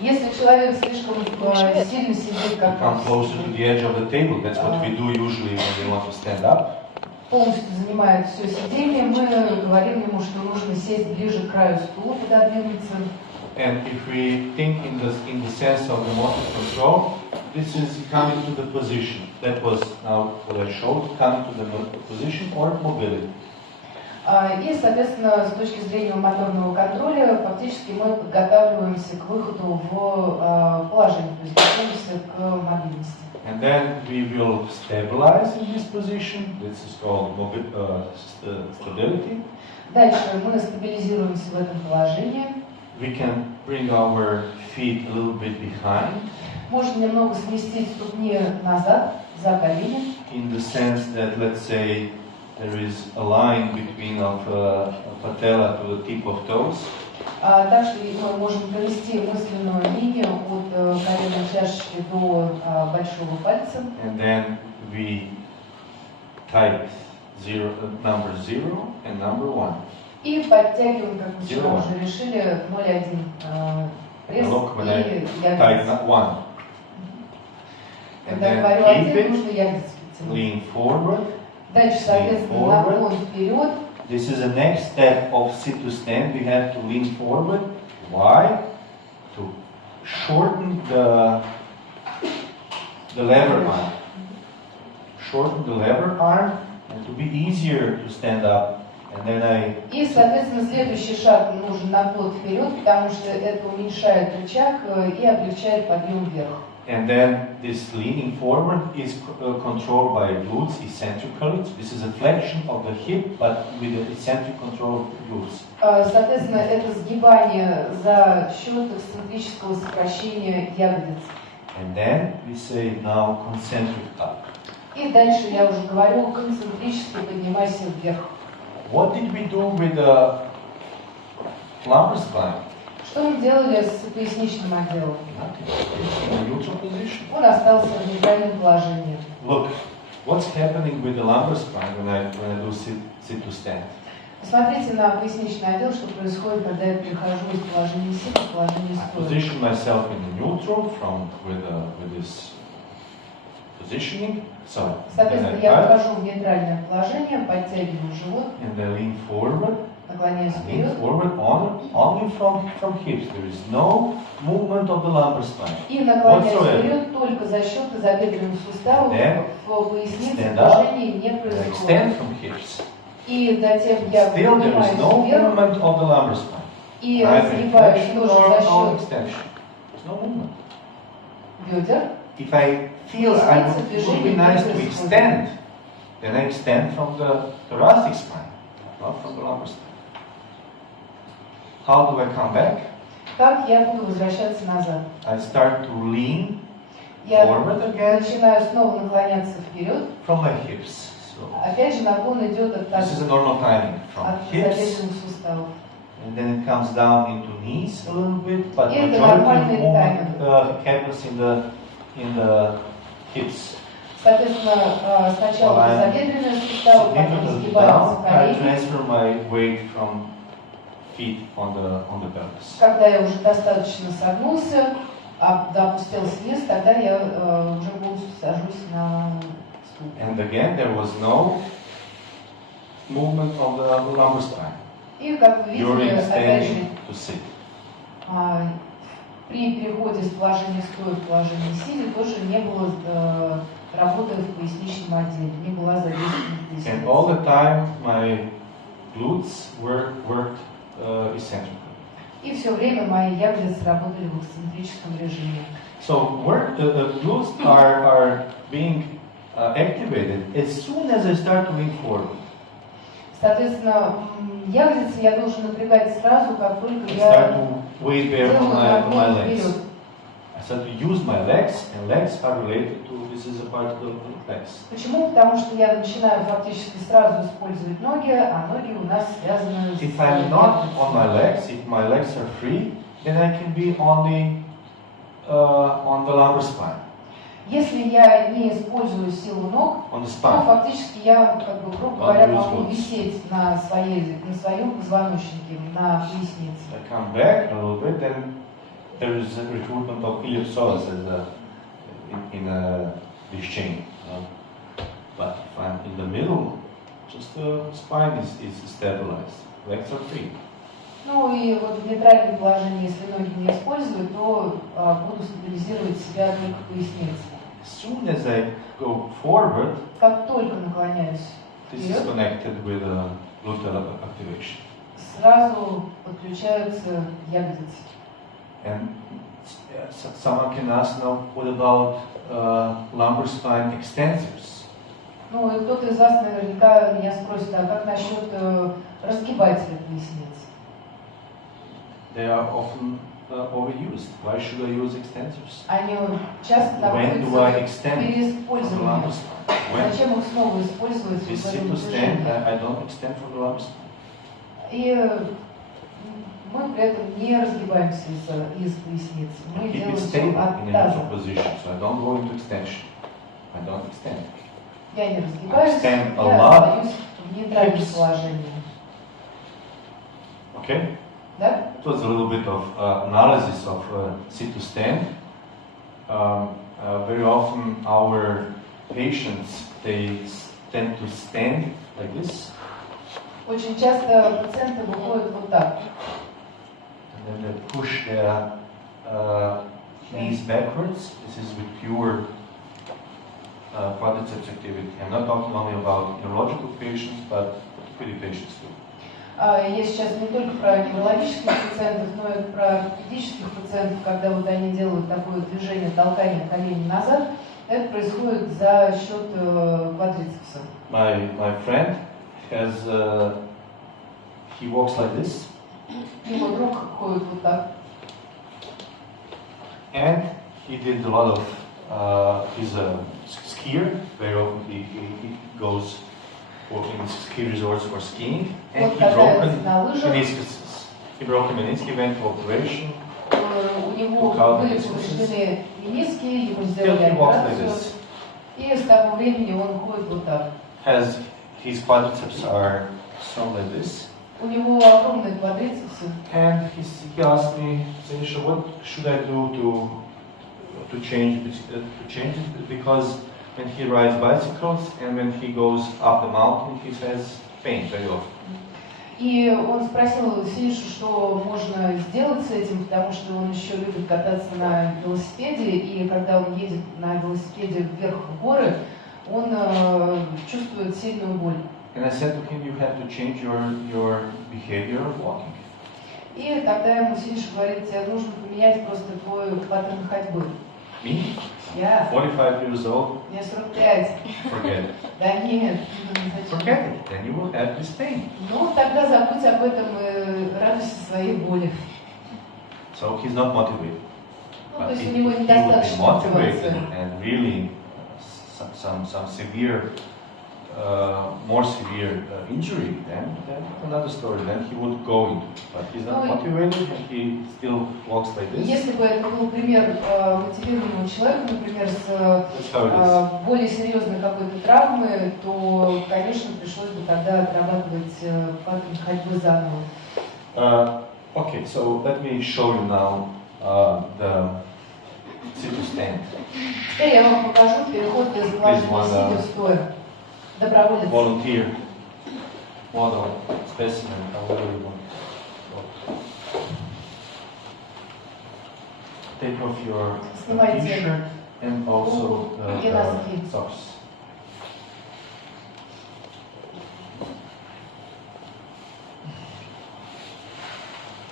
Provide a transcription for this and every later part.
Если человек слишком сильно сидит, как come closer to the edge of the table. That's what we do usually when we want to stand up. полностью занимает все сиденье, мы говорим ему, что нужно сесть ближе к краю стула, пододвинуться. And if we think in the sense of the motor control, this is coming to the position. That was now what I showed, coming to the position or mobility. И, соответственно, с точки зрения моторного контроля, фактически мы подготавливаемся к выходу в положение, то есть готовимся к мобильности. And then we will stabilize in this position. This is called stability. Дальше мы стабилизируемся в этом положении. We can bring our feet a little bit behind. Можно немного сместить ступни назад, за колени. In the sense that, let's say, there is a line between of patella to the tip of toes. Так что мы можем провести мысленную линию от коленной чашечки до большого пальца. And then we type number 0 and number 1. И подтягиваем, как мы вчера уже решили, 0,1 пресс и ягодицы. Когда говорю один, нужно ягодицы Lean forward. Дальше, соответственно, наклон вперед. This is the next step of sit to stand. We have to lean forward. Why? To shorten the lever arm. Shorten the lever arm and to be easier to stand up. And then И, соответственно, следующий шаг нужен наклон вперед, потому что это уменьшает рычаг и облегчает подъем вверх. And then this leaning forward is controlled by glutes eccentrically. This is a flexion of the hip, but with the eccentric control of glutes. Соответственно, это сгибание за счет эксцентрического сокращения ягодиц. And then we say now concentric tuck. И дальше я уже говорю, концентрически поднимайся вверх. What did we do with the lumbar spine? Что мы делали с поясничным отделом? Neutral position. Он остался в нейтральном положении. Look, what's happening with the lumbar spine when I do sit to stand? Посмотрите на поясничный отдел, что происходит, когда я перехожу из положения сидя в положение I стоя. position myself in neutral with this positioning. So then Соответственно, I я touch, вхожу в нейтральное положение, подтягиваю живот, and then lean forward. наклоняюсь Lean вперед. forward only from hips. There is no movement of the lumbar spine. И наклоняюсь Whatsoever. вперед только за счет тазобедренных суставов. Then В пояснице stand up. движения не I происходит. extend from hips. И затем я Still there is поднимаюсь no вверх movement of the lumbar spine. и Neither разгибаюсь flexion тоже nor за счет extension. There's no movement. бедер. If I feel it would be nice to extend, then I extend from the thoracic spine, not from the lumbar spine. How do I come back? Как я буду возвращаться назад? I start to lean Я forward again начинаю снова наклоняться вперед. from my hips. So Опять же наклон идет от this is a normal timing from от hips, тазобедренных суставов. and then it comes down into knees a little bit, but Yeah, the majority normal of movement happens in the hips. Соответственно, сначала тазобедренные суставы, потом Significantly сгибаются down, I колени. transfer my weight from feet on the pelvis. Когда я уже достаточно согнулся, опустился вниз, тогда я уже полностью сажусь на стул. And again, there was no movement of the lumbar spine И, как вы видели, during опять же, standing to sit. при переходе с положения стоя в положение сидя тоже не было работы в поясничном отделе, не была задействована And all поясница. the time, my glutes worked eccentrically. И все время мои ягодицы работали в эксцентрическом режиме. So glutes are being activated as soon as I start to lean forward. Соответственно, ягодицы я должен напрягать сразу, как только I start я to weight bear делаю on my наклон legs. вперед. I start to use my legs, and legs are related to this is a part of the legs. Почему? Потому что я начинаю фактически сразу использовать ноги, а ноги у нас связаны с... If I'm not on my legs, if my legs are free, then I can be on the lumbar spine, Если я не использую силу ног, on the то spine. фактически я, как бы, грубо говоря, могу висеть на своем позвоночнике, на пояснице. I come back a little bit, then there is a recruitment of ellipsoids in this chain. But if I'm in the middle, just the spine is stabilized. Legs are free. Ну и вот в нейтральном положении, если ноги не использую, то буду стабилизировать себя только поясницей. As soon as I go forward, Как только наклоняюсь this is вперед, connected with gluteal activation. сразу подключаются ягодицы. And someone can ask now, what about lumbar spine extensors? Ну и кто-то из вас наверняка меня спросит, а как насчет разгибателя поясницы? They are often overused. Why should I use extensors? Они часто When do I находятся extend the lumbar переиспользованием. spine? When Зачем их снова использовать we в sit этом to stand, движении? I don't extend from the lumbar spine. И мы при этом не разгибаемся из поясницы. Мы Keep делаем it все stable от in a таза. neutral position, so I don't go into extension. I don't extend. Я не разгибаюсь, Stand a я lot. остаюсь в нейтральном Hips. положении. Okay? Да? It was a little bit of analysis of sit to stand. Very often our patients, they tend to stand like this, Очень часто пациенты выходят вот так. and then they push their knees backwards. This is with pure quadriceps activity. I'm not talking only about neurological patients, but orthopedic patients too. Я сейчас не только про неврологических пациентов, но и про ортопедических пациентов, когда вот они делают такое движение толкания колени назад. Это происходит за счет квадрицепса. My friend has, he walks like this, Его друг ходит вот так. and he did a lot of, he's a skier, very often he goes in ski resorts for skiing, and Вот he катается на broken лыжах. meniscuses. He broke a meniscus, he went to operation, У него были повреждены мениски, ему сделали Still he walks like операцию. this. И с того времени он ходит вот так. has his quadriceps are strong like this. У него огромные квадрицепсы. And he asked me, Zenisha, what should I do to change it? Because when he rides bicycles and when he goes up the mountain, he has pain very often. И он спросил Сишу, что можно сделать с этим, потому что он еще любит кататься на велосипеде, и когда он едет на велосипеде вверх в горы, он чувствует сильную боль. And I said to him, you have to change your behavior of walking. И тогда ему Сиша говорит, тебе нужно поменять просто твой паттерн ходьбы. Me, Я 45 years old, мне 45. forget it. Да нет, зачем? Forget it, then you will have this pain. Ну, тогда забудь об этом и радуйся своей боли. So he's not motivated. Ну, то But есть if у he него would be недостаточно motivated мотивации. and really some severe, more severe injury, then another story. Then he would go into it. But he's not Ну, motivated and he still walks like this. Если бы это был пример мотивированного человека, например, с That's how it is. более серьезной какой-то травмы, то, конечно, пришлось бы тогда отрабатывать паттерн ходьбы заново. Okay, so let me show you now the sit to stand. Теперь я вам покажу переход из положения сидя в стоя. Доброволец. Volunteer model specimen, however you want. Take off your Снимайте t-shirt and also и носки. the socks.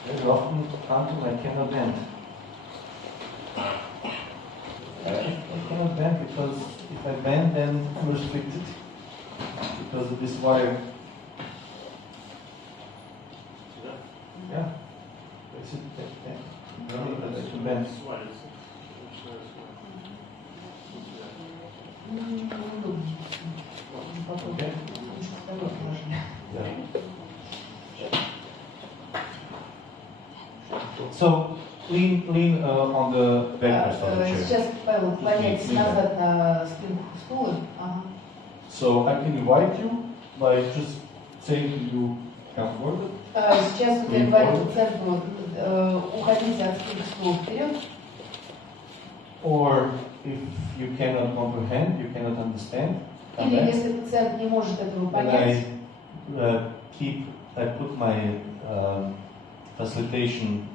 Very often until I cannot bend. I cannot bend because if I bend then I'm restricted because of this wire. Yeah. That's it. That's to bend. Okay. Yeah. So lean on the backrest of the chair. Сейчас, Павел, клоняйтесь назад на спинку стула. Ага. So I can invite you by just saying to you, come forward. Сейчас я говорю пациенту, уходите от своих стул вперед. Or if you cannot comprehend, you cannot understand, come Или back. если пациент не может этого Then понять, I put my facilitation,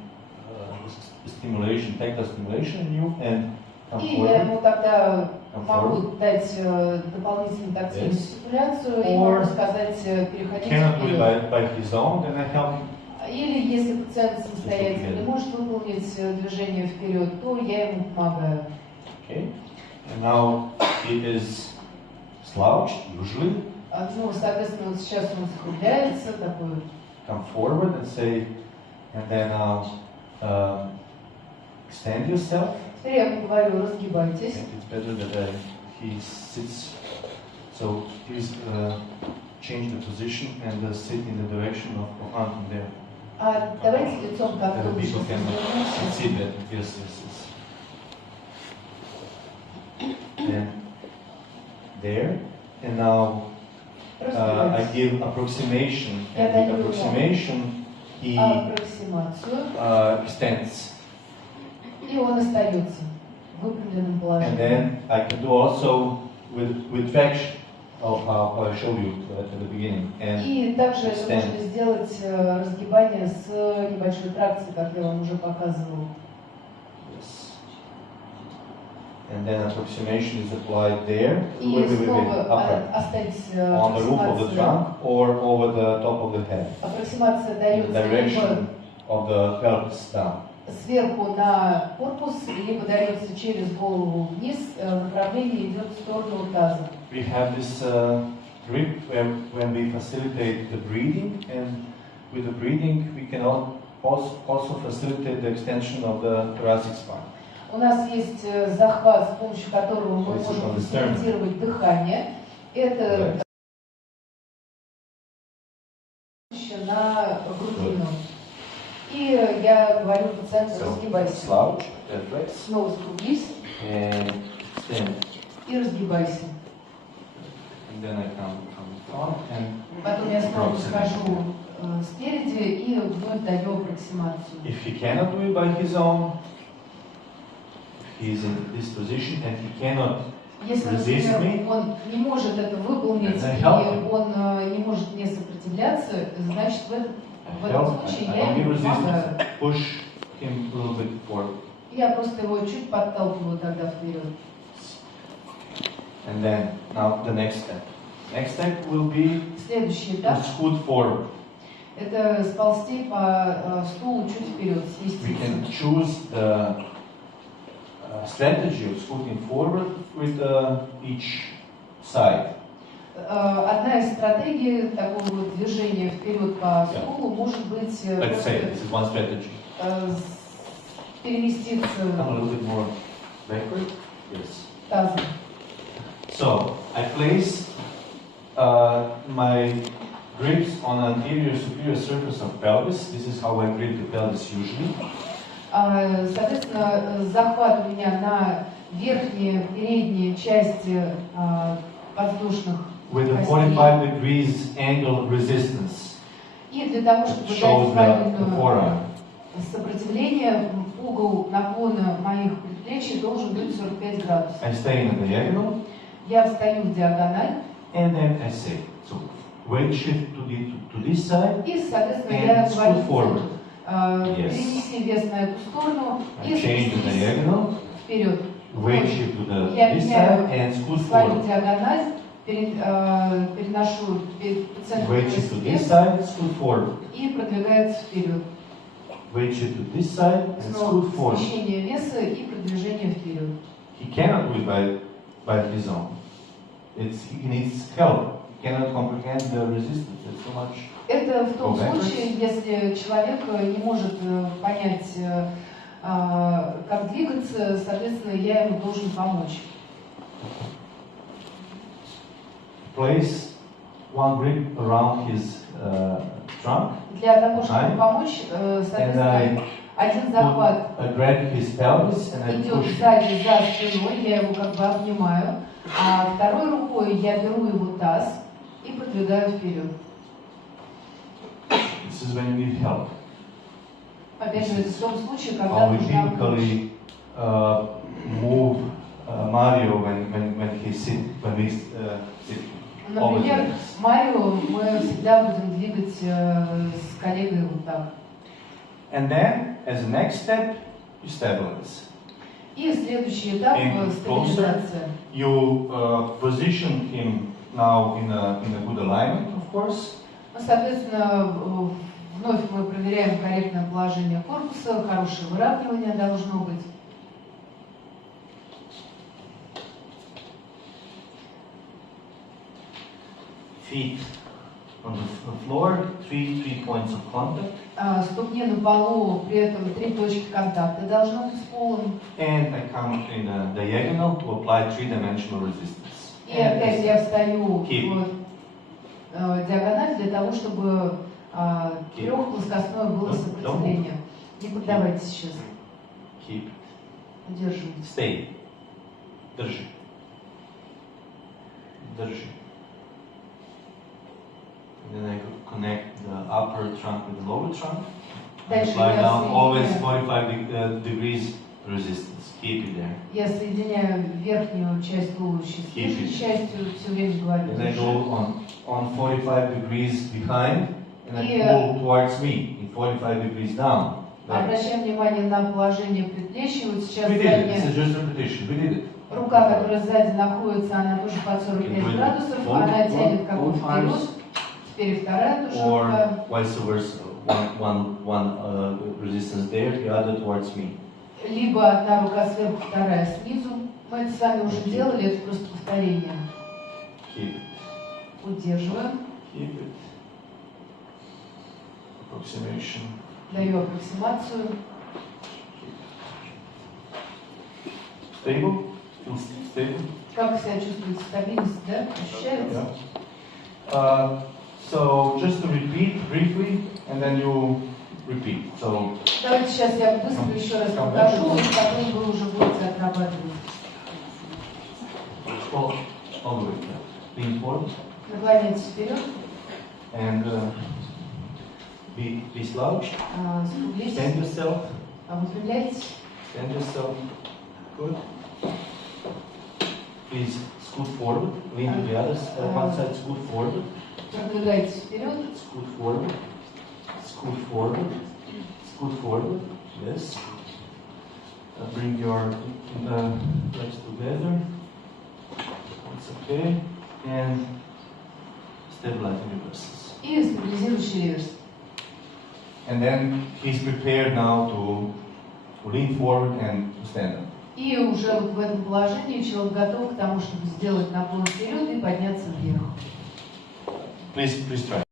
stimulation, tactile stimulation in you and come и я forward. ему тогда Come могу forward. дать дополнительную тактильную Yes. стимуляцию и Or могу сказать переходить Cannot do it вперед. by his own, then I help him. Или если пациент самостоятельно не может выполнить движение вперед, то я ему помогаю. Okay. And now he is slouched, usually. Ну, соответственно, вот сейчас он закругляется, такой. Come forward and say, and then now extend yourself. Теперь я ему говорю, разгибайтесь. And it's better that he sits. So please change the position and sit in the direction of Anton there. А давайте лицом как That вы the people сейчас can развернемся. see that. Yes, yes, yes. And there. And now I Разбирайтесь. give approximation. Я And даю with approximation he аппроксимацию, extends. и он остается в выпрямленном And положении. then I can do also with traction of how I showed you at the beginning. And И также это extend. можно сделать разгибание с небольшой тракцией, как я вам уже показывал. yes. And then approximation is applied there. И Wait. снова оставить On the roof of the аппроксимацию. trunk or over the top of the head. Аппроксимация In the дается либо direction of the pelvis down. сверху на корпус, либо дается через голову вниз, направление идет в сторону таза. We have this grip when we facilitate the breathing, and with the breathing we can also facilitate the extension of the thoracic spine. У нас есть захват, с помощью которого мы То есть можем он фасилитировать дыхание. Это на грудину. И я говорю пациенту, разгибайся. Slouch, flex, Снова скруглись and extend. и разгибайся. And then I come front and Потом я снова схожу спереди и вновь даю аппроксимацию. if he cannot do it by his own, if he is in this position and he cannot Если, например, он не может это выполнить, и он не может не сопротивляться, значит, в этом случае я ему помогаю. push him a little bit forward. Я просто его чуть подталкиваю тогда вперед. And then, now the next step. Next step will be Следующий to этап scoot forward. – это сползти по стулу чуть вперед, We can сместиться. choose the strategy of scooting forward with each side. Одна из стратегий такого вот движения вперед по стулу может быть Let's say this is one strategy. переместиться Come a little bit more backward. Yes. тазом. So I place my grips on the anterior superior surface of pelvis. This is how I grip the pelvis usually. Соответственно, захват у меня на верхней, передней части воздушных With a костей. 45 degrees angle resistance. И для того, чтобы Shows дать the forearm. правильное сопротивление, угол наклона моих предплечий должен быть 45 градусов. I stay in the diagonal, Я встаю в диагональ, and then I say, so weight shift to this side, и, соответственно, and я scoot говорю forward. пациенту, перенеси вес на эту сторону I и change the спустись diagonal, вперед. weight shift to Я this меняю side, and scoot свою forward. диагональ, переношу пациенту Weight shift to this вес side, scoot forward. и продвигается вперед. Weight shift to this side, and Снова scoot forward. смещение веса и продвижение вперед. He cannot do it by his own. He needs help. He cannot comprehend the resistance. It's so much. Это в том Go backwards. случае, если человек не может понять, как двигаться, соответственно, я ему должен помочь. Place one grip around his trunk, Для того, чтобы Ай. помочь, and соответственно, один захват grab his pelvis and I идет push. сзади за спиной, я его как бы обнимаю, а второй рукой я беру его таз и продвигаю вперед. It's This is when you need help. Опять же, в том случае, когда How we нужна помощь. typically move Mario when he sit, when we sit. Например, Марио мы всегда будем двигать с коллегой вот так. And then, as a next step, you stabilize. И следующий этап стабилизация. You position him now in a good alignment, of course. Соответственно, вновь мы проверяем корректное положение корпуса, хорошее выравнивание должно быть. Feet on the floor, three points of contact. Ступни на полу, при этом 3 точки контакта должно быть с полом. And I come in a diagonal to apply 3-dimensional resistance. И опять я встаю в диагональ для того, чтобы трехплоскостное было сопротивление. Не поддавайте сейчас. Keep. Удерживайте. Stay. Держи. Держи. Then I connect the upper trunk with the lower trunk. I apply down always 45 degrees resistance. Keep it there. Я соединяю верхнюю часть туловища с нижней частью, все время говорю. Then I go on 45 degrees behind and I pull towards me in 45 degrees down. Обращаем внимание на положение предплечья. Вот сейчас задняя рука, которая сзади находится, она тоже под 45 градусов, она тянет как бы вперед. Теперь вторая тоже рука. Vice versa, one resistance there, the other towards me. Либо одна рука сверху, вторая снизу. Мы это с вами уже делали, это просто повторение. Keep it. Удерживаем. Keep it. Approximation. Даю аппроксимацию. Stable? Stable? Как себя чувствуете? Стабильность, да? Ощущается? Yeah. So just to repeat briefly, and then you repeat. So. Давайте сейчас я быстро еще раз покажу, и потом вы уже будете отрабатывать. All the way. Lean forward. Наклоняйтесь вперед. And be slouched. Stand yourself. Выпрямляйтесь. Stand yourself. Good. Please scoot forward. Lean to the other one side. Scoot forward. Продвигайтесь вперед. Scoot forward. Scoot forward. Scoot forward. Yes. Bring your legs together. It's okay. And stabilizing reverses. И стабилизирующий реверс. And then he's prepared now to lean forward and to stand up. И уже вот в этом положении человек готов к тому, чтобы сделать наклон вперед и подняться вверх. Please try.